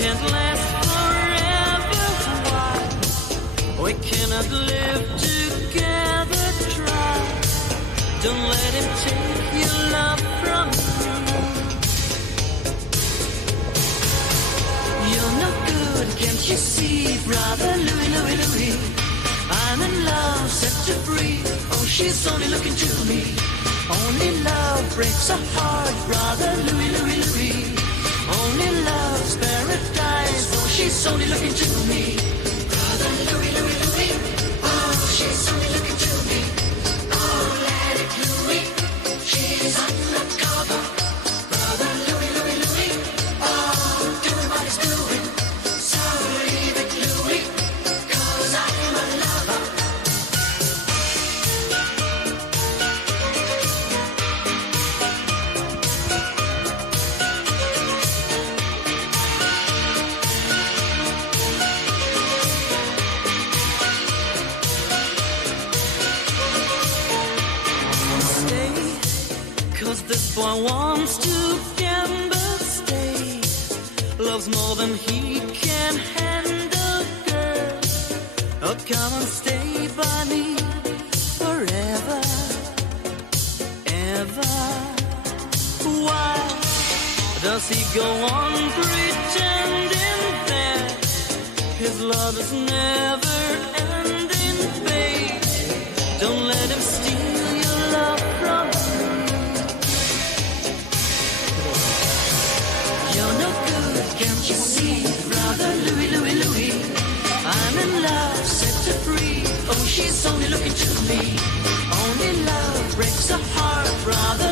can't last forever. Why? We cannot live together. Try. Don't let him take your love from you. You're no good, can't you see, brother Louie, Louie, Louie? I'm in love, set to free. Oh, she's only looking to me. Only love breaks a heart, brother Louie, Louie, Louie. Only love's paradise. Oh, she's only looking to me. Brother Louie, Louie, Louie. Oh, she's only looking to me. Oh, let it Louie. She's undercover. Brother Louie, Louie, Louie. Oh, doing what he's doing. So leave it, Louie, 'cause I'm a lover. Stay, 'cause this boy wants to gamble. Stay, loves more than he can handle, girl. Oh, come and stay by me forever, ever. Why does he go on pretending that his love is never ending, babe? Don't let him steal your love from you. You're no good, can't you see, brother Louie, Louie, Louie? I'm in love, set to free. Oh, she's only looking to me. Only love breaks a heart, brother